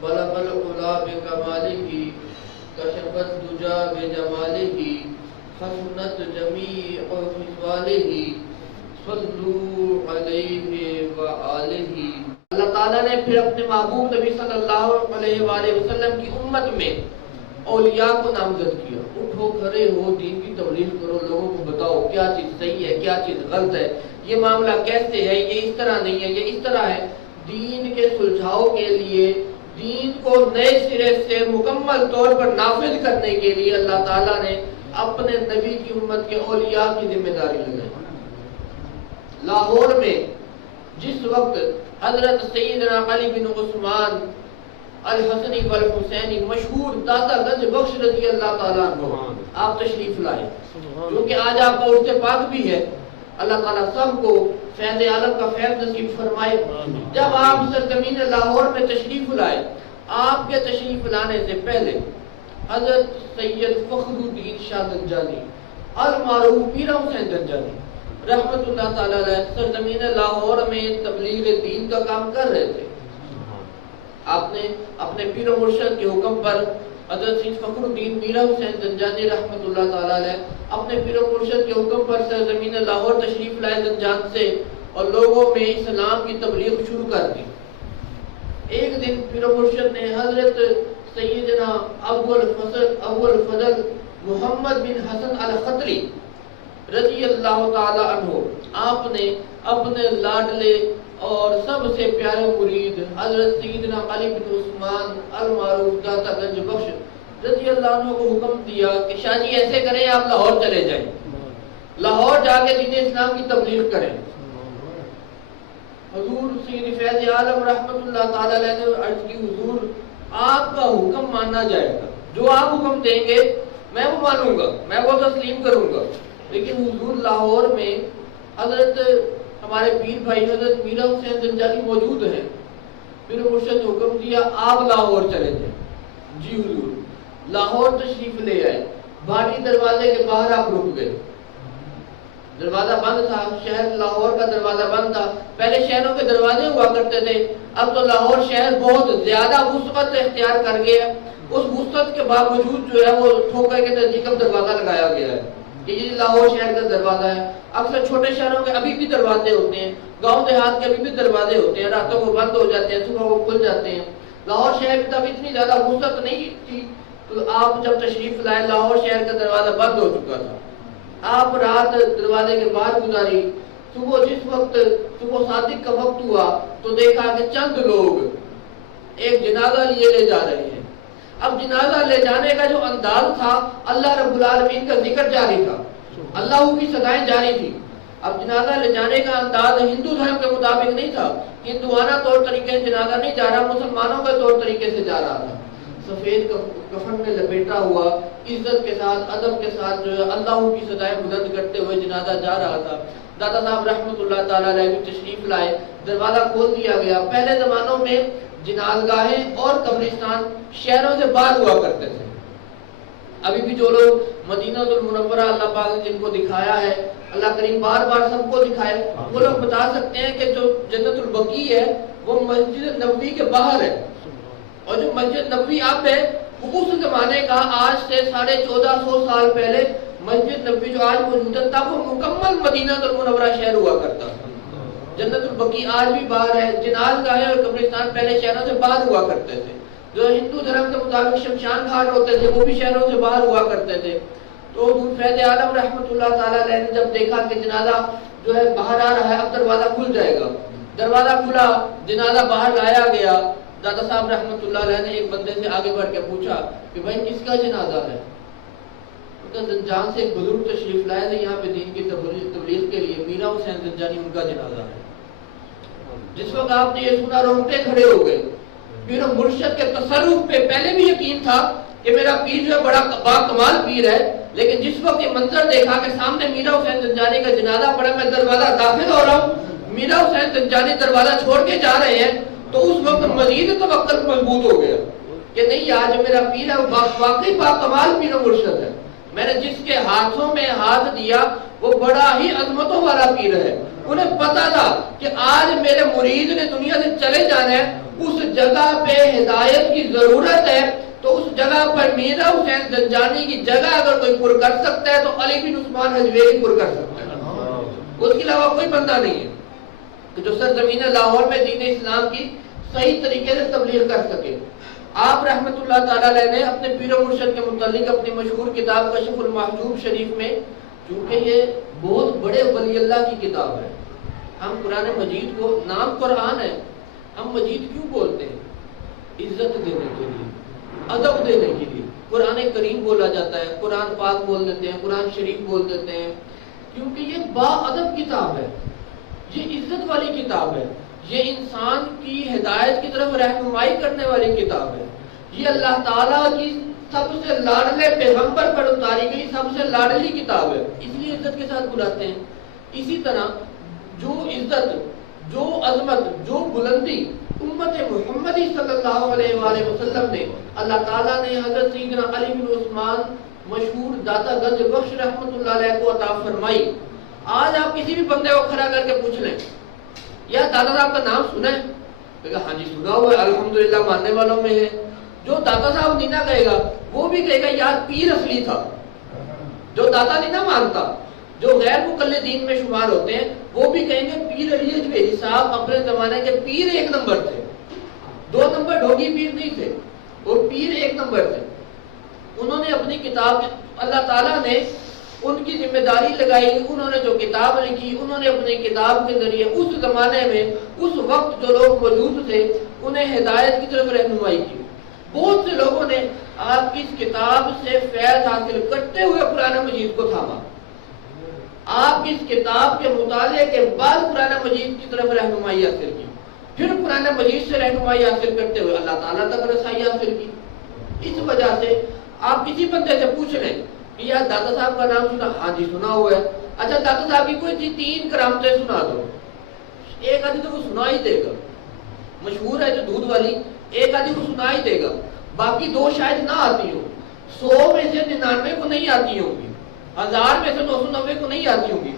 بلغ العلا بکمالہ کشف الدجا بجمالہ حسنت جمیع خصالہ صلو علیہ وآلہ۔ اللہ تعالیٰ نے پھر اپنے محبوب نبی صلی اللہ علیہ وآلہ وسلم کی امت میں اولیاء کو نامزد کیا۔ اٹھو کھڑے ہو، دین کی تبلیغ کرو، لوگوں کو بتاؤ کیا چیز صحیح ہے کیا چیز غلط ہے، یہ معاملہ کیسے ہے، یہ اس طرح نہیں ہے، یہ اس طرح ہے۔ دین کے سلجھاؤ کے لیے، دین کو نئے سرے سے مکمل طور پر نافذ کرنے کے لیے اللہ تعالیٰ نے اپنے نبی کی امت کے اولیاء کی ذمہ داری لگائی۔ لاہور میں جس وقت حضرت سیدنا علی بن عثمان الحسنی والحسینی مشہور داتا گنج بخش رضی اللہ تعالیٰ عنہ آپ تشریف لائے، کیونکہ آج آپ کا عرس پاک بھی ہے۔ اللہ تعالیٰ سب کو فیض عالم کا فیض نصیب فرمائے۔ جب آپ سرزمین لاہور میں تشریف لائے، آپ کے تشریف لانے سے پہلے حضرت سید فخر الدین شاہ زنجانی المعروف پیر حسین زنجانی رحمت اللہ تعالیٰ علیہ سرزمین لاہور میں تبلیغ دین کا کام کر رہے تھے۔ آپ نے اپنے پیر و مرشد کے حکم پر حضرت سید فخر الدین میرا حسین زنجانی رحمت اللہ تعالیٰ علیہ اپنے پیر و مرشد کے حکم پر سرزمین لاہور تشریف لائے زنجان سے، اور لوگوں میں اسلام کی تبلیغ شروع کر دی۔ ایک دن پیر و مرشد نے حضرت سیدنا ابو الفضل محمد بن حسن الخطری رضی اللہ تعالی عنہ، آپ نے اپنے لاڈلے اور سب سے پیارے مرید حضرت سیدنا علی بن عثمان المعروف داتا گنج بخش رضی اللہ عنہ کو حکم دیا کہ شاہ جی ایسے کریں، آپ لاہور چلے جائیں، لاہور جا کے دین اسلام کی تبلیغ کریں۔ حضور سید فیض عالم رحمت اللہ تعالی علیہ نے عرض کی، حضور آپ کا حکم ماننا جائے گا، جو آپ حکم دیں گے میں وہ مانوں گا، میں وہ تسلیم کروں گا، لیکن حضور لاہور میں حضرت ہمارے پیر بھائی حضرت میرا حسین زنجانی موجود ہیں، پیر مرشد نے حکم دیا آپ لاہور چلے جائیں۔ جی حضور لاہور تشریف لے آئے، بھاٹی دروازے کے باہر آپ رک گئے، دروازہ بند تھا، شہر لاہور کا دروازہ بند تھا۔ پہلے شہروں کے دروازے ہوا کرتے تھے، اب تو لاہور شہر بہت زیادہ وسعت اختیار کر گیا، اس وسعت کے باوجود جو ہے وہ ٹھوکر کے نزدیک اب دروازہ لگایا گیا ہے کہ یہ لاہور شہر کا دروازہ ہے۔ اکثر چھوٹے شہروں کے ابھی بھی دروازے ہوتے ہیں، گاؤں دیہات کے ابھی بھی دروازے ہوتے ہیں، راتوں کو بند ہو جاتے ہیں، صبح کو کھل جاتے ہیں۔ لاہور شہر میں تب اتنی زیادہ وسعت نہیں تھی، تو آپ جب تشریف لائے لاہور شہر کا دروازہ بند ہو چکا تھا۔ آپ رات دروازے کے باہر گزاری، صبح جس وقت صبح صادق کا وقت ہوا تو دیکھا کہ چند لوگ ایک جنازہ لیے لے جا رہے ہیں۔ اب جنازہ لے جانے کا جو انداز تھا، اللہ رب العالمین کا ذکر جاری تھا، اللہ کی صدائیں جاری تھی۔ اب جنازہ لے جانے کا انداز ہندو دھرم کے مطابق نہیں تھا، ہندوانہ طور طریقے سے جنازہ نہیں جا رہا، مسلمانوں کے طور طریقے سے جا رہا تھا۔ سفید کفن میں لپیٹا ہوا، عزت کے ساتھ ادب کے ساتھ جو ہے اللہ کی صدائیں بلند کرتے ہوئے جنازہ جا رہا تھا۔ دادا صاحب رحمت اللہ تعالیٰ علیہ بھی تشریف لائے، دروازہ کھول دیا گیا۔ پہلے زمانوں میں جنازگاہیں اور قبرستان شہروں سے باہر ہوا کرتے تھے۔ ابھی بھی جو لوگ مدینہ المنورہ اللہ پاک نے جن کو دکھایا ہے، اللہ کریم بار بار سب کو دکھائے، وہ لوگ بتا سکتے ہیں کہ جو جنت البقیع ہے وہ مسجد نبوی کے باہر ہے، اور جو مسجد نبوی اب ہے وہ اس زمانے کا آج سے 1450 سال پہلے مسجد نبوی جو آج موجود ہے تب وہ مکمل مدینہ المنورہ شہر ہوا کرتا تھا۔ جنت البقیع آج بھی باہر ہے، جنازگاہیں اور قبرستان پہلے شہروں سے باہر ہوا کرتے تھے۔ جو ہندو دھرم کے مطابق شمشان گھاٹ ہوتے تھے وہ بھی شہروں سے باہر ہوا کرتے تھے۔ تو حضور فیض عالم رحمت اللہ تعالیٰ علیہ نے جب دیکھا کہ جنازہ جو ہے باہر آ رہا ہے، اب دروازہ کھل جائے گا، دروازہ کھلا، جنازہ باہر لایا گیا۔ دادا صاحب رحمت اللہ علیہ نے ایک بندے سے آگے بڑھ کے پوچھا کہ بھائی کس کا جنازہ ہے؟ زنجان سے ایک بزرگ تشریف لائے تھے یہاں پہ دین کی تبلیغ کے لیے، میرا حسین زنجانی ان کا جنازہ ہے۔ جس وقت آپ نے یہ سنا رونگٹے کھڑے ہو گئے۔ پیر و مرشد کے تصرف پہ پہلے بھی یقین تھا کہ میرا پیر جو ہے بڑا باکمال پیر ہے، لیکن جس وقت یہ منظر دیکھا کہ سامنے میرا حسین زنجانی کا جنازہ پڑا، میں دروازہ داخل ہو رہا ہوں، میرا حسین زنجانی دروازہ چھوڑ کے جا رہے ہیں، تو اس وقت مزید توکل مضبوط ہو گیا کہ نہیں آج جو میرا پیر ہے وہ واقعی باکمال پیر و مرشد ہے۔ میں نے جس کے ہاتھوں میں ہاتھ دیا وہ بڑا ہی عظمتوں والا پیر ہے۔ انہیں پتا تھا کہ آج میرے مرید نے دنیا سے چلے جانا ہے، اس جگہ پہ ہدایت کی ضرورت ہے تو اس جگہ پر میرا حسین زنجانی کی جگہ اگر کوئی پر کر سکتا ہے تو علی بن عثمان حجویری پر کر سکتا ہے. اس کے علاوہ کوئی بندہ نہیں ہے کہ جو سرزمین لاہور میں دین اسلام کی صحیح طریقے سے تبلیغ کر سکے. آپ رحمت اللہ تعالیٰ علیہ نے اپنے پیر و مرشد کے متعلق اپنی مشہور کتاب کشف المحجوب شریف میں، چونکہ یہ بہت بڑے ولی اللہ کی کتاب ہے، ہم قرآن مجید کو، نام قرآن ہے، ہم مجید کیوں بولتے ہیں؟ عزت دینے کے لیے، ادب دینے کے لیے. قرآن کریم بولا جاتا ہے، قرآن پاک بول دیتے ہیں، قرآن شریف بول دیتے ہیں، کیونکہ یہ با ادب کتاب ہے، یہ عزت والی کتاب ہے، یہ انسان کی ہدایت کی طرف رہنمائی کرنے والی کتاب ہے. یہ اللہ تعالیٰ کی سب سے لاڈلے پیغمبر پر اتاری گئی سب سے لاڈلی کتاب ہے، اس لیے عزت کے ساتھ بلاتے ہیں. اسی طرح جو عزت، جو عظمت، جو بلندی امت محمدی صلی اللہ علیہ وآلہ وسلم نے، اللہ تعالیٰ نے حضرت سیدنا علی بن عثمان مشہور داتا گنج بخش رحمت اللہ علیہ کو عطا فرمائی. آج آپ کسی بھی بندے کو کھڑا کر کے پوچھ لیں یا دادا صاحب کا نام سنا ہے؟ کہے ہاں جی سنا ہوا ہے، الحمدللہ ماننے والوں میں ہے. جو داتا صاحب نہیں نہ کہے گا وہ بھی کہے گا یار پیر اصلی تھا. جو داتا نہیں نہ مانتا، جو غیر مقلدین میں شمار ہوتے ہیں، وہ بھی کہیں گے پیر علی اجمیری صاحب اپنے زمانے کے پیر ایک نمبر تھے. 2 نمبر ڈھوگی پیر نہیں تھے، وہ پیر ایک نمبر تھے. انہوں نے اپنی کتاب، اللہ تعالیٰ نے ان کی ذمہ داری لگائی، انہوں نے جو کتاب لکھی، انہوں نے اپنی کتاب کے ذریعے اس زمانے میں اس وقت جو لوگ موجود تھے انہیں ہدایت کی طرف رہنمائی کی. بہت سے لوگوں نے آپ کی اس کتاب سے فیض حاصل کرتے ہوئے قرآن مجید کو تھاما. آپ کی اس کتاب کے مطالعے کے بعد قرآن مجید کی طرف رہنمائی حاصل کی، پھر قرآن مجید سے رہنمائی حاصل کرتے ہوئے اللہ تعالیٰ تک رسائی حاصل کی. اس وجہ سے آپ کسی بندے سے پوچھ لیں کہ یار داتا صاحب کا نام سنا؟ ہاں جی سنا ہوا ہے. اچھا داتا صاحب کی کوئی 3 کرامتیں سنا دو، ایک آدھی تو وہ سنا ہی دے گا. مشہور ہے جو دودھ والی، ایک آدھی کو سنا ہی دے گا، باقی 2 شاید نہ آتی ہوں. 100 میں سے 99 کو نہیں آتی ہوں گی، 1000 میں سے 990 کو نہیں آتی ہوں گی.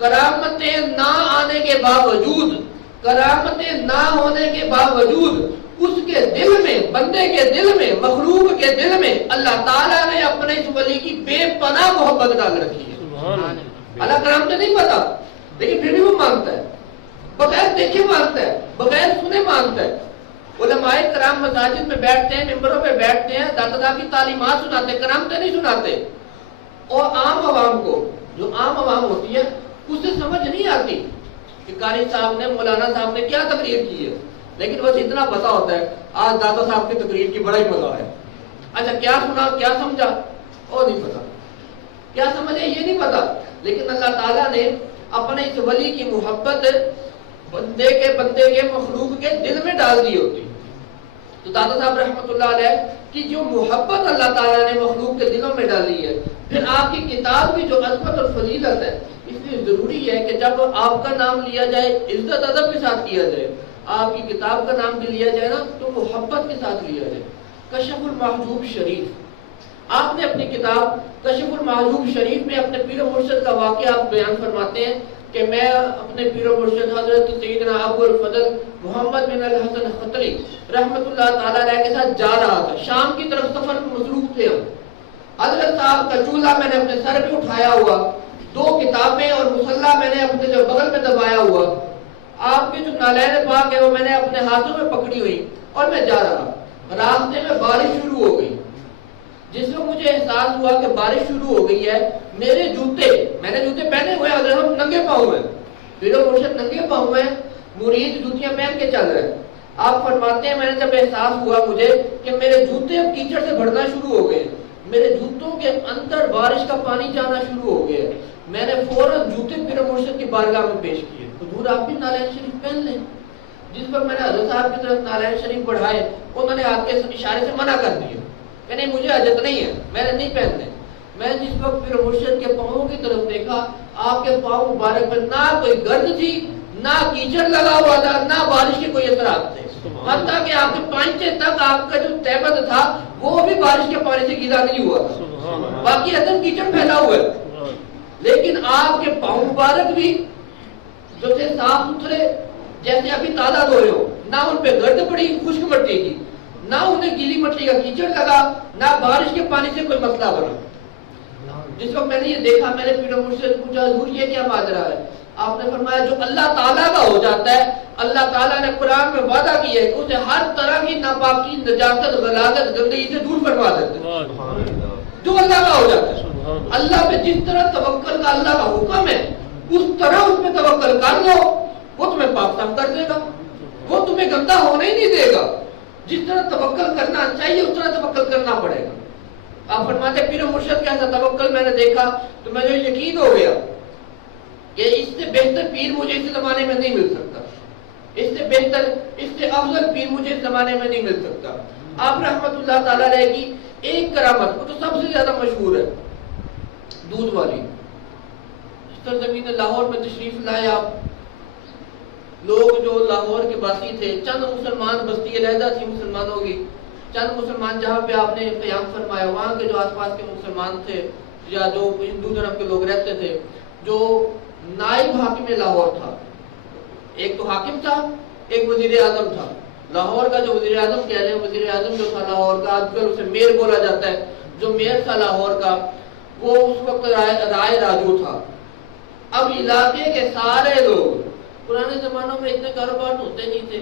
کرامتیں نہ آنے کے باوجود، کرامتیں نہ ہونے کے باوجود اس کے دل میں، بندے کے دل میں، مخلوق کے دل میں اللہ تعالیٰ نے اپنے اس ولی کی بے پناہ محبت ڈال رکھی ہے. اللہ کرامتیں نہیں پتا لیکن پھر بھی وہ مانگتا ہے، بغیر دیکھے مانگتا ہے، بغیر سنے مانگتا ہے. علماء کرام مساجد میں بیٹھتے ہیں، ممبروں پہ بیٹھتے ہیں، داتا صاحب کی تعلیمات سناتے، کرامتیں نہیں سناتے. اور عام عوام کو، جو عام عوام ہوتی ہے، اسے سمجھ نہیں آتی کہ قاری صاحب نے، مولانا صاحب نے کیا تقریر کی ہے، لیکن بس اتنا پتا ہوتا ہے آج داتا صاحب کی تقریر کی بڑا ہی مزہ ہے. اچھا کیا سنا، کیا سمجھا، وہ نہیں پتا، کیا سمجھے یہ نہیں پتا. لیکن اللہ تعالیٰ نے اپنے اس ولی کی محبت بندے کے مخلوق کے دل میں ڈال دی ہوتی. تو داتا صاحب رحمت اللہ علیہ کی جو محبت اللہ تعالیٰ نے مخلوق کے دلوں میں ڈالی ہے، پھر آپ کی کتاب کی جو عظمت اور فضیلت ہے، اس لیے ضروری ہے کہ جب آپ کا نام لیا جائے عزت ادب کے ساتھ کیا جائے، آپ کی کتاب کا نام بھی لیا جائے نا تو محبت کے ساتھ لیا جائے. کشف المحجوب شریف، آپ نے اپنی کتاب کشف المحجوب شریف میں اپنے پیر و مرشد کا واقعہ آپ بیان فرماتے ہیں کہ میں اپنے پیر و مرشد حضرت سیدنا ابو الفضل محمد بن الحسن خطری رحمت اللہ تعالیٰ علیہ کے ساتھ جا رہا تھا. شام کی طرف سفر میں مصروف تھے ہم. حضرت صاحب کا چولہا میں نے اپنے سر پہ اٹھایا ہوا، 2 کتابیں اور مصلی میں نے اپنے جو بغل میں دبایا ہوا، آپ کے جو نالین پاک ہے وہ میں نے اپنے ہاتھوں میں پکڑی ہوئی اور میں جا رہا. راستے میں بارش شروع ہو گئی. جس میں مجھے احساس ہوا کہ بارش شروع ہو گئی ہے، میرے جوتے، میں نے جوتے پہنے ہوئے، حضرت ہم ننگے پاؤں ہیں، پیر و مرشد ننگے پاؤں ہیں، مرید جوتیاں پہن کے چل رہے ہیں. آپ فرماتے ہیں میں نے جب احساس ہوا مجھے کہ میرے جوتے اب کیچڑ سے بھرنا شروع ہو گئے، میرے جوتوں کے اندر بارش کا پانی جانا شروع ہو گیا، میں نے فوراً جوتے پیر و مرشد کی بارگاہ میں پیش کیے. حضور آپ بھی نالین شریف پہن لیں. جس پر میں نے حضرت صاحب کی طرف نالین شریف بڑھائے، انہوں نے ہاتھ کے اشارے سے منع کر دیا کہ نہیں مجھے حاجت نہیں ہے، میں نے نہیں پہننے. میں جس وقت پیر مرشد کے پاؤں کی طرف دیکھا، آپ کے پاؤں مبارک پر نہ کوئی گرد تھی، نہ کیچڑ لگا ہوا تھا، نہ بارش کے کوئی اثرات تھے. حتیٰ کہ آپ کے پانچے تک آپ کا جو تہبند تھا وہ بھی بارش کے پانی سے گیلا نہیں ہوا تھا، باقی ادھر کیچڑ پھیلا ہوا ہے. لیکن آپ کے پاؤں مبارک بھی جو تھے صاف ستھرے، جیسے ابھی تازہ دھوئے ہو، نہ ان پہ گرد پڑی خشک مٹی کی، نہ انہیں گیلی مٹی کا کیچڑ لگا، نہ بارش کے پانی سے کوئی مسئلہ بنا۔ جس وقت میں نے یہ دیکھا، میں نے پیر مرشد سے پوچھا حضور یہ کیا ماجرا ہے؟ آپ نے فرمایا جو اللہ تعالیٰ کا ہو جاتا ہے، اللہ تعالیٰ نے قرآن میں وعدہ کیا ہے کہ اسے ہر طرح کی ناپاکی، نجاست، غلاظت، گندگی سے دور فرما دیتے ہیں۔ جو اللہ کا ہو جاتا ہے، اللہ پہ جس طرح توکل کا اللہ کا حکم ہے اس طرح اس پہ توکل کر لو، وہ تمہیں پاک صاف کر دے گا، وہ تمہیں گندا ہونے ہی نہیں دے گا۔ جس طرح توکل کرنا چاہیے اس طرح توکل کرنا پڑے گا۔ آپ فرماتے پیر مرشد کا ایسا توکل میں نے دیکھا تو مجھے یقین ہو گیا کہ اس سے بہتر پیر مجھے اس زمانے میں نہیں مل سکتا، اس سے بہتر، اس سے افضل پیر مجھے اس زمانے میں نہیں مل سکتا۔ آپ رحمت اللہ تعالیٰ علیہ کی ایک کرامت، وہ تو سب سے زیادہ مشہور ہے، دودھ والی۔ سرزمین لاہور میں تشریف لائے آپ، لوگ جو لاہور کے باسی تھے، چند مسلمان، بستی علیحدہ تھی مسلمانوں کی، چند مسلمان جہاں پہ آپ نے قیام فرمایا، وہاں کے جو آس پاس کے مسلمان تھے یا جو ہندو دھرم کے لوگ رہتے تھے، جو نائب حاکم لاہور تھا، ایک تو حاکم تھا، ایک وزیر اعظم تھا۔ لاہور کا جو وزیر اعظم کہہ رہے ہیں، وزیر اعظم جو تھا لاہور کا، آج کل اسے میئر بولا جاتا ہے، جو میئر تھا لاہور کا، وہ اس وقت رائے راجو تھا۔ اب علاقے کے سارے لوگ، پرانے زمانوں میں اتنے کاروبار ہوتے نہیں تھے،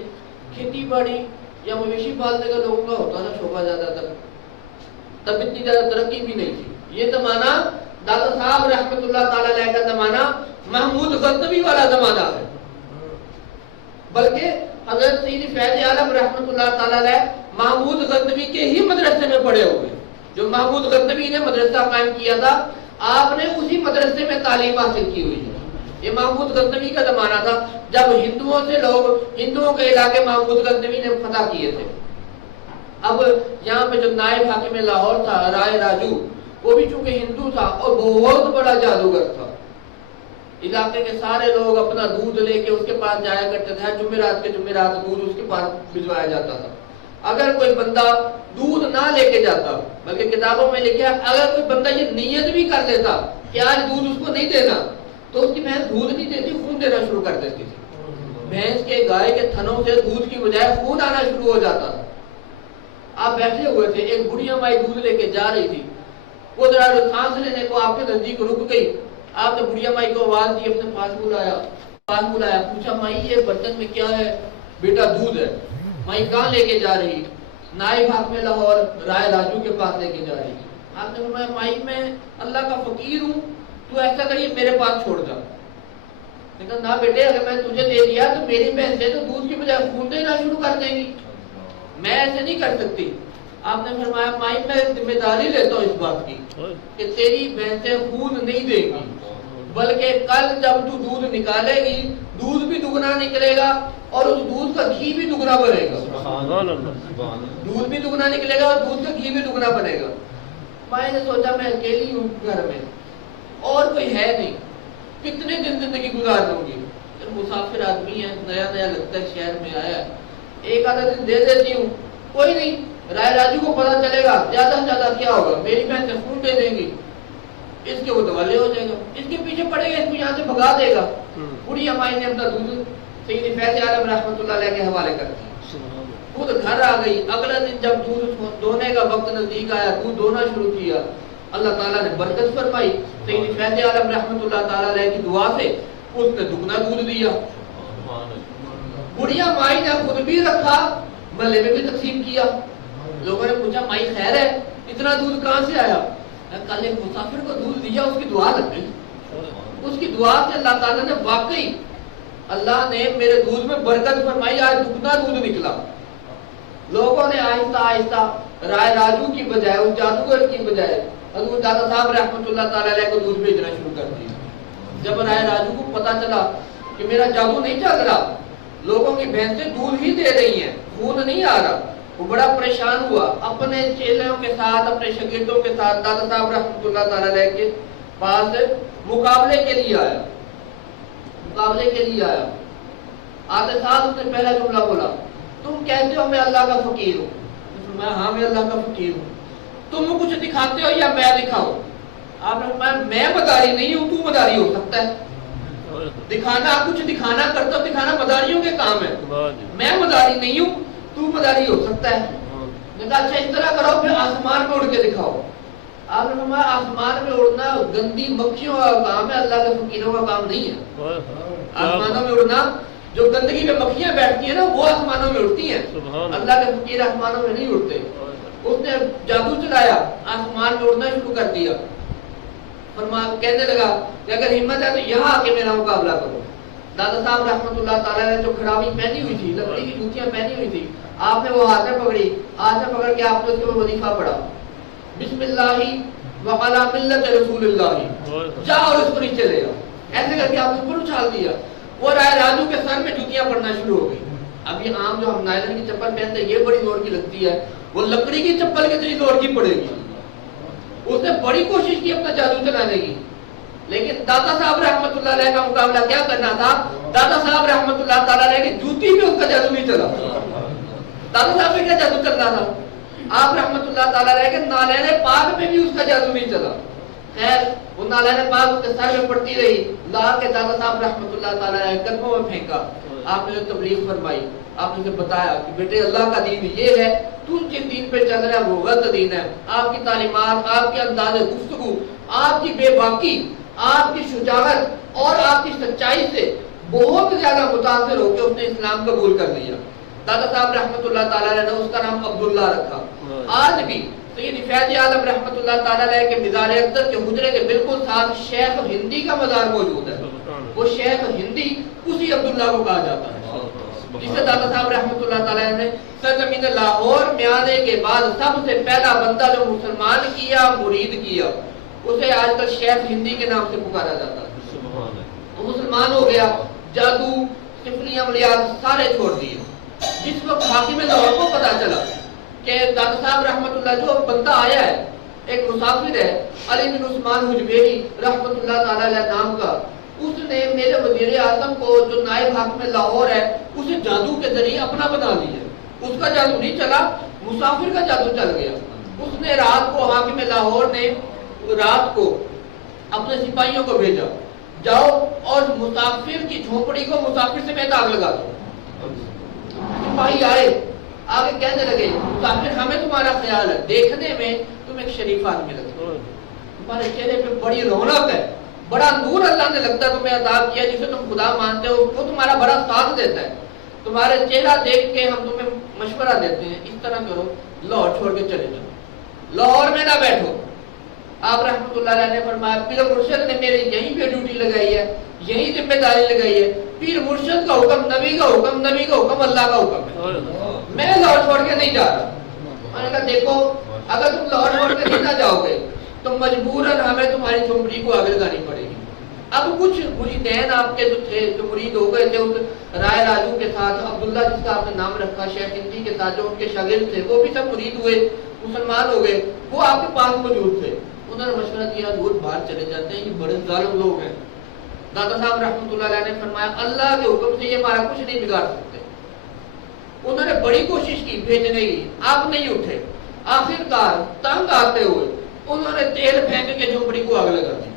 کھیتی باڑی یا مویشی پالنے کا لوگوں کا ہوتا تھا شعبہ زیادہ تر، تب اتنی زیادہ ترقی بھی نہیں تھی۔ یہ زمانہ دادا صاحب رحمت اللہ تعالی علیہ کا زمانہ محمود غزنوی والا زمانہ ہے، بلکہ حضرت سید فیض عالم رحمت اللہ تعالی علیہ محمود غزنوی کے ہی مدرسے میں پڑھے ہوئے۔ جو محمود غزنوی نے مدرسہ قائم کیا تھا، آپ نے اسی مدرسے میں تعلیم حاصل کی ہوئی ہے۔ یہ محمود غزنوی کا زمانہ تھا جب ہندوؤں سے لوگ، ہندوؤں کے علاقے محمود غزنوی نے فتح کیے تھے۔ اب یہاں پہ جو نائب حاکم لاہور تھا رائے راجو، وہ بھی چونکہ ہندو تھا اور بہت بڑا جادوگر تھا۔ علاقے کے سارے لوگ اپنا دودھ لے کے اس کے پاس جایا کرتے تھے، جمعرات کے جمعرات دودھ اس کے پاس بھجوایا جاتا تھا۔ اگر کوئی بندہ دودھ نہ لے کے جاتا، بلکہ کتابوں میں لکھا ہے اگر کوئی بندہ یہ نیت بھی کر لیتا کہ آج دودھ اس کو نہیں دینا، تو اس کی بھینس دودھ نہیں دیتی، خون دینا شروع کر دیتی تھی۔ بھینس کے، گائے کے تھنوں سے دودھ کی بجائے خون آنا شروع ہو جاتا تھا۔ آپ بیٹھے ہوئے تھے، ایک بڑھیا مائی دودھ لے کے جا رہی تھی، وہ ذرا سانس لینے کو آپ کے نزدیک رک گئی۔ آپ نے بڑھیا مائی کو آواز دی، اپنے پاس بلایا، پوچھا مائی یہ برتن میں کیا ہے؟ بیٹا دودھ ہے۔ مائی کہاں لے کے جا رہی؟ نائب حاکم لاہور رائے راجو کے پاس لے کے جا رہی۔ آپ نے فرمایا مائی میں اللہ کا فقیر ہوں، تو ایسا کریے میرے پاس چھوڑ جا۔ لیکن نہ بیٹے، اگر میں تجھے دے دیا تو میری بھینسیں تو دودھ کی بجائے خون دینا شروع کر دیں گی، میں ایسے نہیں کر سکتی۔ آپ نے فرمایا مائی میں ذمہ داری لیتا ہوں اس بات کی کہ تیری بھینسیں خون نہیں دیں گی، بلکہ کل جب تو دودھ نکالے گی، دودھ بھی دگنا نکلے گا اور اس دودھ کا گھی بھی دگنا بنے گا۔ دودھ بھی دگنا نکلے گا اور دودھ کا گھی بھی دگنا بنے گا۔ میں نے سوچا میں اکیلی ہوں گھر میں اور کوئی ہے نہیں، کتنے دن زندگی گزار لوں گی؟ مسافر آدمی ہے، نیا نیا لگتا ہے، شہر میں آیا ہے، ایک آدھا دن دے دیتی ہوں، کوئی نہیں، رائے راجو کو پتا چلے گا، زیادہ سے زیادہ کیا ہوگا، میری بہن سے خون دے دیں گی، اس کے وہ دوالے ہو جائے گا، اس کے پیچھے پڑے گا، اس کو یہاں سے بھگا دے گا۔ بڑی امائی نے اپنا دودھ سید فیض عالم رحمت اللہ علیہ کے حوالے کر دیا، خود گھر آ گئی۔ اگلا دن جب دودھ دھونے کا وقت نزدیک آیا، دودھ دھونا شروع کیا، اللہ تعالیٰ نے برکت فرمائی، سید فیض عالم رحمت اللہ تعالیٰ علیہ کی دعا سے اس نے دگنا دودھ دیا۔ بڑھیا مائی نے خود بھی رکھا، محلے میں بھی تقسیم کیا۔ لوگوں نے پوچھا مائی خیر ہے، اتنا دودھ کہاں سے آیا؟ کل ایک مسافر کو دودھ دیا، اس کی دعا لگ گئی، اس کی دعا سے اللہ تعالیٰ نے واقعی، اللہ نے میرے دودھ میں برکت فرمائی، آج دگنا دودھ نکلا۔ لوگوں نے آہستہ آہستہ رائے راجو کی بجائے، اس جادوگر کی بجائے حضور دادا صاحب رحمت اللہ تعالی علیہ کو دودھ بھیجنا شروع کر دیا۔ جب رائے راجو کو پتا چلا کہ میرا جادو نہیں چل رہا، لوگوں کی بھینسیں دودھ ہی دے رہی ہیں، خون نہیں آ رہا، وہ بڑا پریشان ہوا، اپنے چیلوں کے ساتھ، اپنے شاگردوں کے ساتھ دادا صاحب رحمت اللہ تعالی علیہ کے پاس مقابلے کے لیے آیا۔ آتے ساتھ اس نے پہلا جملہ بولا، تم کہتے ہو میں اللہ کا فقیر ہوں؟ میں ہاں میں اللہ کا فقیر ہوں۔ تم کچھ دکھاتے ہو یا میں دکھاؤں؟ آپ نے فرمایا میں مداری نہیں ہوں، تو مداری ہو سکتا ہے۔ دکھانا کچھ دکھانا کرتا ہوں، دکھانا مداریوں کے کام ہے، میں مداری نہیں ہوں، تو مداری ہو سکتا ہے۔ نے کہا اچھا اس طرح کرو پھر آسمان میں اڑ کے دکھاؤ۔ آپ نے فرمایا آسمان میں اڑنا گندی مکھیوں کا کام ہے، اللہ کے فقیروں کا کام نہیں ہے۔ آسمانوں میں اڑنا جو گندگی میں مکھیاں بیٹھتی ہیں نا وہ آسمانوں میں اڑتی ہیں، اللہ کے فقیر آسمانوں میں نہیں اڑتے۔ اس نے جادو چلایا، آسمان میں اڑنا شروع کر دیا۔ کہنے لگا کہ اگر ہمت ہے تو یہاں آ کے میرا مقابلہ کرو۔ دادا صاحب رحمۃ اللہ تعالیٰ نے جو کھڑاوی پہنی ہوئی تھی، لکڑی کی جوتیاں پہنی ہوئی تھی، آپ نے وہ ہاتھ میں پکڑی، ہاتھ میں پکڑ کے آپ نے اس کے اوپر وظیفہ پڑھا، بسم اللہ وعلی ملت رسول اللہ، جا اور اس کو نیچے لے گا، ایسے کر کے آپ نے اوپر اچھال دیا۔ وہ رائے راجو کے سر میں جوتیاں پڑنا شروع ہو گئی۔ اب یہ عام جو ہم نائلن کی چپل پہنتے ہیں یہ بڑی زور کی لگتی ہے، وہ لکڑی کی چپل کتنی زور کی پڑے گی۔ اس نے بڑی کوشش کی اپنا جادو چلانے کی، لیکن دادا صاحب رحمۃ اللہ علیہ کا مقابلہ کیا کرنا تھا؟ دادا صاحب رحمۃ اللہ تعالیٰ علیہ کی جوتی میں اس کا جادو نہیں چلا۔ دادا صاحب میں کیا جادو چل رہا تھا؟ آپ رحمۃ اللہ تعالیٰ علیہ کے نالین پاک میں بھی اس کا جادو نہیں چلا۔ خیر وہ نالین پاک اس کے سر میں پڑتی رہی، لا کے دادا صاحب رحمۃ اللہ تعالیٰ علیہ قدموں میں پھینکا۔ آپ نے جو تبلیغ فرمائی، آپ نے اسے بتایا کہ بیٹے اللہ کا دین یہ ہے، تو جن دین پہ چل رہا ہے وہ غلط دین ہے۔ آپ کی تعلیمات، آپ کے انداز گفتگو، آپ کی بے باکی، آپ کی شجاعت اور آپ کی سچائی سے بہت زیادہ متاثر ہو کے اس نے اسلام قبول کر لیا۔ دادا صاحب رحمۃ اللہ تعالیٰ نے اس کا نام عبداللہ رکھا۔ آج بھی سید فیض عالم رحمۃ اللہ تعالیٰ علیہ کے مزار اقدس کے حجرے کے بالکل ساتھ شیخ ہندی کا مزار موجود ہے۔ وہ شیخ ہندی اسی عبداللہ کو کہا جاتا ہے، جسے دادا صاحب رحمۃ اللہ تعالیٰ نے سرزمین لاہور میں آنے کے بعد سب سے پہلا بندہ جو مسلمان کیا، مرید کیا، اسے آج کل شیخ ہندی کے نام سے پکارا جاتا ہے۔ وہ مسلمان ہو گیا، جادو، سفری عملیات سارے چھوڑ دیے۔ جس وقت حاکم لاہور کو پتا چلا کہ دادا صاحب رحمۃ اللہ جو بندہ آیا ہے ایک مسافر ہے، علی بن عثمان حجبیری رحمۃ اللہ تعالیٰ علیہ نام کا، اس نے میرے وزیر اعظم کو جو نائب حاکم لاہور ہے اسے جادو کے ذریعے اپنا بنا لیا۔ اس کا جادو نہیں چلا، مسافر کا جادو چل گیا۔ اس نے رات کو حاکم لاہور نے رات کو اپنے سپاہیوں کو بھیجا، جاؤ اور مسافر کی جھونپڑی کو مسافر سے میں داغ لگا دو۔ سپاہی آئے، آگے کہنے لگے مسافر ہمیں تمہارا خیال ہے، دیکھنے میں تم ایک شریف آدمی لگتے ہو، تمہارے چہرے پہ بڑی رونق ہے، بڑا نور اللہ نے لگتا ہے تمہیں عطا کیا، جسے تم خدا مانتے ہو وہ تمہارا بڑا ساتھ دیتا ہے، تمہارے چہرہ دیکھ کے ہم تمہیں مشورہ دیتے ہیں، اس طرح کرو لاہور چھوڑ کے چلے جاؤ، لاہور میں نہ بیٹھو۔ آپ رحمۃ اللہ علیہ نے فرمایا پیر مرشد نے میرے یہیں پہ ڈیوٹی لگائی ہے، یہیں ذمہ داری لگائی ہے، پیر مرشد کا حکم نبی کا حکم، نبی کا حکم اللہ کا حکم ہے، میں لاہور چھوڑ کے نہیں جا رہا۔ میں نے کہا دیکھو اگر تم لاہور چھوڑ کے نہیں نہ جاؤ گے تو مجبوراً ہمیں تمہاری جھونپڑی کو آگ لگانی پڑے گی۔ اب کچھ مریدین آپ کے جو تھے، جو مرید ہو گئے تھے اس رائے راجو کے ساتھ، عبداللہ جس کا آپ نے نام رکھا شیخ ہندی کے ساتھ، جو ان کے شاگرد تھے وہ بھی سب مرید ہوئے، مسلمان ہو گئے، وہ آپ کے پاس موجود تھے۔ انہوں نے مشورہ کیا دور باہر چلے جاتے ہیں، یہ بڑے ظالم لوگ ہیں۔ دادا صاحب رحمۃ اللہ علیہ نے فرمایا اللہ کے حکم سے یہ ہمارا کچھ نہیں بگاڑ سکتے۔ انہوں نے بڑی کوشش کی بھیجنے کی، آپ نہیں اٹھے۔ آخرکار تنگ آتے ہوئے انہوں نے تیل پھینک کے جھونپڑی کو آگ لگا دی۔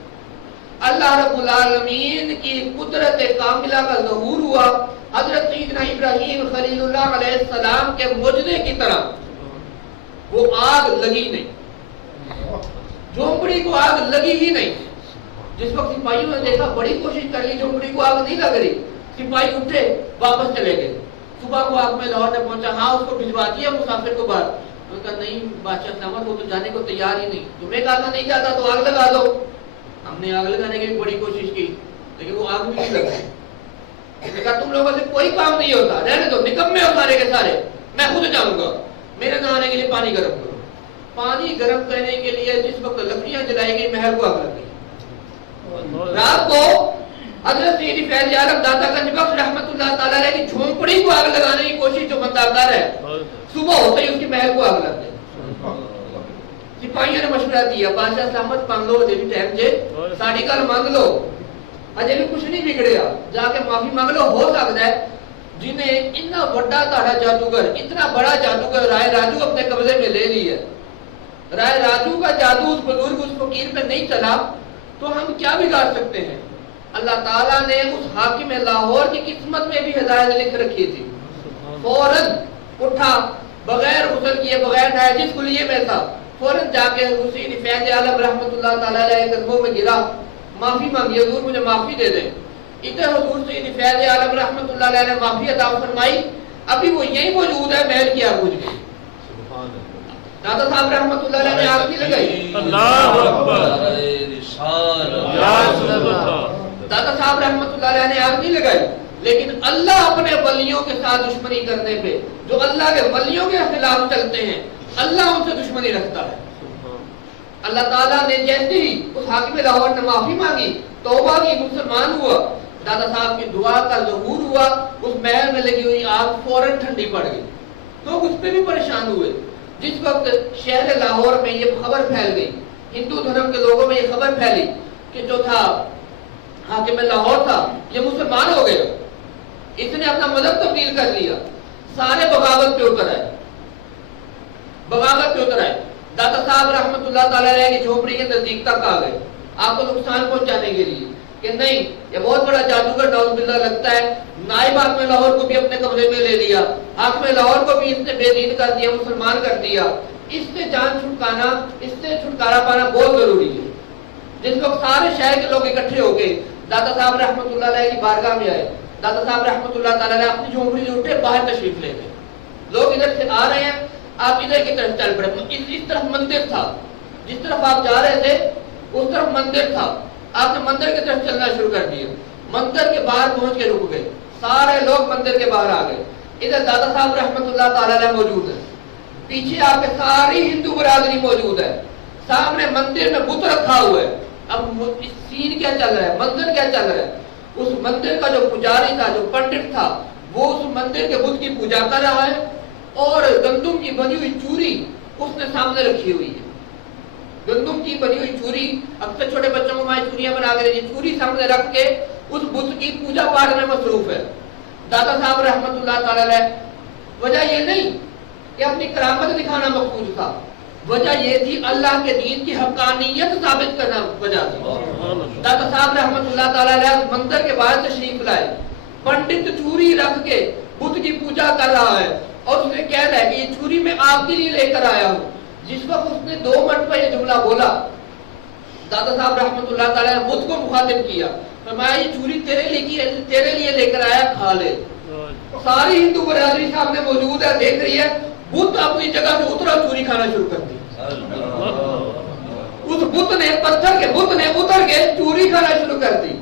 اللہ رب العالمین کی قدرت کاملہ کا ظہور ہوا۔ حضرت سیدنا ابراہیم خلیل اللہ علیہ السلام کے معجزے کی طرح وہ آگ لگی نہیں، جھونپڑی کو آگ لگی ہی نہیں۔ جس وقت سپاہیوں نے دیکھا بڑی کوشش کر لی، جھونپڑی کو آگ نہیں لگ رہی، سپاہی اٹھے واپس چلے گئے۔ صبح کو آگ میں لاہور نے پہنچا، ہاں اس کو بھجوا دیا مسافر کو باہر۔ انہوں نے کہا نہیں بادشاہ سلامت، وہ تو جانے کو تیار ہی نہیں، تمہیں کہا تھا نہیں جاتا تو آگ لگا دو۔ ہم نے آگ لگانے کی بڑی کوشش کی لیکن وہ آگ بھی نہیں لگ رہی۔ انہوں نے کہا تم لوگوں سے کوئی کام نہیں ہوتا، رہنے دو، نکمے ہو سارے کے سارے، میں خود جاؤں گا، میرے نہانے کے لیے پانی گرم کرو۔ پانی گرم کرنے کے لیے جس وقت لکڑیاں جلائی گئی محل کو آگ لگ گئی۔ رات کو حضرت سید فیض عالم داتا گنج بخش رحمۃ اللہ تعالیٰ علیہ کی جھونپڑی کو آگ لگانے کی کوشش جو بندہ کر ہے، صبح ہوتے ہی اس کی محل کو آگ لگ گئی۔ سپاہیوں نے مشورہ دیا بادشاہ سلامت مانگ لو، اجے بھی ٹائم جے ساڑھی کل مانگ لو، اجے بھی کچھ نہیں بگڑیا، جا کے معافی مانگ لو۔ ہو سکتا ہے جنہیں اتنا بڑا تاڑا جادوگر، اتنا بڑا جادوگر رائے راجو اپنے قبضے میں لے لی ہے، رائے راجو کا جادو اس بزرگ اس فقیر پہ نہیں چلا تو ہم کیا بگاڑ سکتے ہیں؟ اللہ تعالیٰ نے اس حاکم لاہور کی قسمت میں بھی ہدایت لکھ رکھی تھی. فوراً اٹھا, بغیر غسل کیے, بغیر نہائے, جس کلیے میں تھا, فوراً جا کے حضور سید فیض عالم رحمۃ اللہ تعالیٰ علیہ کے قدموں میں گرا, معافی مانگی, حضور مجھے معافی دے دیں. ادھر حضور سید فیض عالم رحمۃ اللہ علیہ نے معافی عطا فرمائی. ابھی وہ یہی موجود ہے, محل کیا بوجھ گئی. دادا صاحب رحمۃ اللہ علیہ نے آگ نہیں لگائی. اللہ اکبر. دادا صاحب رحمۃ اللہ علیہ نے آگ نہیں لگائی, لیکن اللہ اپنے ولیوں کے ساتھ دشمنی کرنے پہ, جو اللہ کے ولیوں کے خلاف چلتے ہیں, اللہ ان سے دشمنی رکھتا ہے. اللہ تعالیٰ نے جیسے ہی اس حاکم لاہور نے معافی مانگی, توبہ کی, مسلمان ہوا, دادا صاحب کی دعا کا ظہور ہوا, اس محل میں لگی ہوئی آگ فوراً ٹھنڈی پڑ گئی. لوگ اس پہ بھی پریشان ہوئے. جس وقت شہر لاہور میں یہ خبر پھیل گئی, ہندو دھرم کے لوگوں میں یہ خبر پھیلی کہ جو تھا حاکم لاہور تھا یہ مسلمان ہو گیا, اس نے اپنا مذہب تبدیل کر لیا, سارے بغاوت پہ اتر آئے, بغاوت پہ اتر آئے. دادا صاحب رحمۃ اللہ تعالیٰ علیہ کی جھوپڑی کے نزدیک تک آ گئے آپ کو نقصان پہنچانے کے لیے کہ نہیں یہ بہت بڑا جادوگر نعوذ باللہ لگتا ہے. نائب حاکم لاہور کو بھی اپنے قبضے میں لے لیا, حاکم لاہور کو بھی اس نے بے دین کر دیا, مسلمان کر دیا. اس سے جان چھٹکانا, اس سے چھٹکارا پانا بہت ضروری ہے. جس وقت سارے شہر کے لوگ اکٹھے ہو کے دادا صاحب رحمۃ اللہ علیہ کی بارگاہ میں آئے, دادا صاحب رحمۃ اللہ تعالیٰ علیہ اپنی جھوپڑی سے اٹھے, باہر تشریف لے گئے. لوگ ادھر سے آ رہے ہیں, آپ ادھر کی طرف چل پڑے. اس طرف مندر تھا, جس طرف آپ جا رہے تھے اس طرف مندر تھا, آپ نے مندر کی طرف چلنا شروع کر دیا. مندر کے باہر پہنچ کے رک گئے, سارے لوگ مندر کے باہر آ گئے. ادھر دادا صاحب رحمۃ اللہ تعالیٰ علیہ موجود ہے, پیچھے آپ کے ساری ہندو برادری موجود ہے, سامنے مندر میں بت رکھا ہوا ہے. اب سین کیا چل رہا ہے, منظر کیا چل رہا ہے, اس مندر کا جو پجاری تھا, جو پنڈت تھا, وہ اس مندر کے بت کی پوجا کر رہا ہے, اور گندم کی بنی ہوئی چوری اس نے سامنے رکھی ہوئی ہے. گندم کی بنی ہوئی چوری, اکثر چھوٹے بچوں کو مائیں چوریاں بنا کے دیتی, چوری سامنے رکھ کے اس بت کی پوجا پاٹ میں مصروف ہے. دادا صاحب رحمۃ اللہ تعالی علیہ, وجہ یہ نہیں کہ اپنی کرامت دکھانا مقصود تھا, وجہ یہ تھی اللہ کے دین کی حقانیت ثابت کرنا وجہ تھی. دادا صاحب رحمۃ اللہ تعالی علیہ مندر کے باہر تشریف لائے, پنڈت چوری رکھ کے بت کی پوجا کر رہا ہے, اور اس نے کہہ رہا ہے کہ یہ چوری میں آپ کے لیے لے کر آیا ہوں. جس وقت اس نے 2 مرتبہ یہ جملہ بولا, دادا صاحب رحمۃ اللہ تعالیٰ نے بت کو مخاطب کیا, فرمایا یہ چوری تیرے لیے لے کر آیا, کھا لے. ساری ہندو برادری سامنے موجود ہے, دیکھ رہی ہے, بت اپنی جگہ سے اترا, چوری کھانا شروع کر دی. اس بت نے, پتھر کے بت نے اتر کے چوری کھانا شروع کر دی.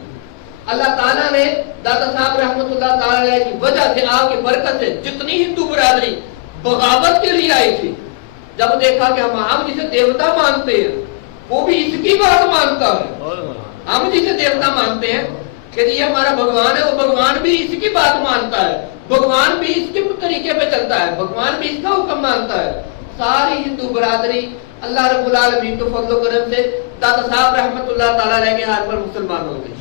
اللہ تعالیٰ نے دادا صاحب رحمۃ اللہ تعالیٰ کی وجہ سے, آپ کی برکت سے, جتنی ہندو برادری بغاوت کے لیے آئی تھی, جب دیکھا کہ ہم جسے دیوتا مانتے ہیں وہ بھی اس کی بات مانتا ہے, ہم جسے دیوتا مانتے ہیں کہ یہ ہمارا بھگوان ہے, وہ بھگوان بھی اس کی بات مانتا ہے, بھگوان بھی اس کے طریقے پہ چلتا ہے, بھگوان بھی اس کا حکم مانتا ہے. ساری ہندو برادری اللہ رب العالمین کے فضل و کرم سے دادا صاحب رحمۃ اللہ تعالیٰ علیہ کے ہاتھ پر مسلمان ہو گئے.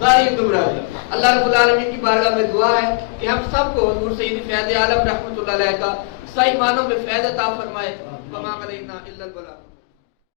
ساری ہندو برادری, اللہ رب العالمین کی بارگاہ میں دعا ہے کہ ہم سب کو حضور سید فیض عالم رحمۃ اللہ علیہ کا صحیح معنوں میں فیض عطا فرمائے. وما علینا الا البلاغ.